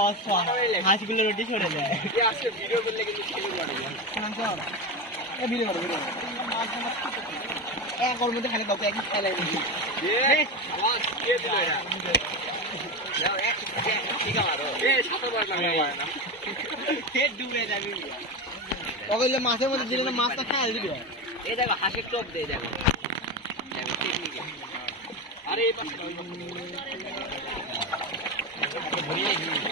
আওয়াজ হাঁসগুলো রুটি ভিডিও করলে কিন্তু এ ভিডিও করো ভিডিও এক ওর মধ্যে খালি কাউকে একই এ এ মাছের মধ্যে দিলে মাছটা খাওয়া দিবি। এই দেখো হাসির টোপ দিয়ে দেখো। আরে এই পাশে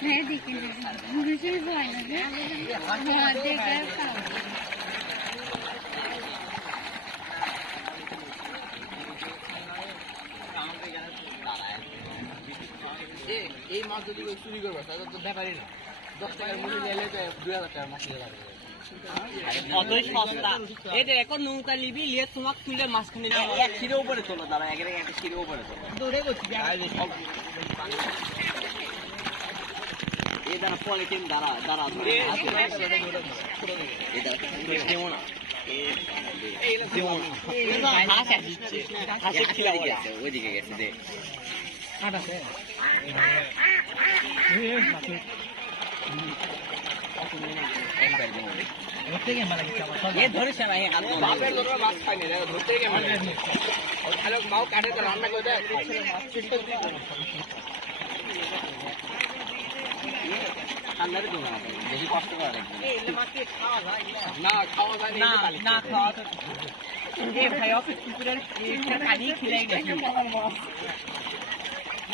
হ্যাঁ দেখি না যে হ্যাঁ দেখে খাও এ এই মাছ যদি চুরি করবে তাহলে তো ব্যাপারই না দশ টাকার মুড়ি নিলে তো দুই হাজার টাকার মাছ নিয়ে যাবে কতই সস্তা এই যে এখন নৌকা নিবি লিয়ে তোমাক তুলে মাঝখানে এক সিঁড়ে উপরে তোলো দাঁড়া এক একটা সিঁড়ে উপরে তোলো দৌড়ে এই দাঁড়া পলিথিন দাঁড়া দাঁড়া এই না হাঁস হাসি খিলা গেছে ওইদিকে গেছে ধরো মাছ দেখো খালি বেশি কষ্ট করা না খাওয়া যায় না না খাওয়া তো ভাই অফিস কুকুরের কানি খিলাই গেছে।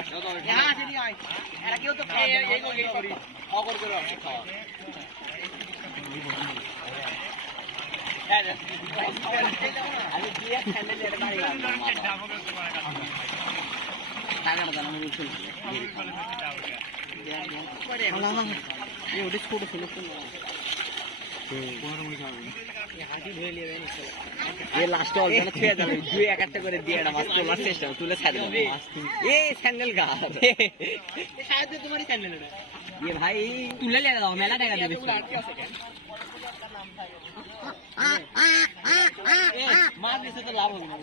ওটা ছোট ছিল। এ ভাই তুলে দাও মেলা টাকা দেবে মাছ দিতে তো লাভ হবে না।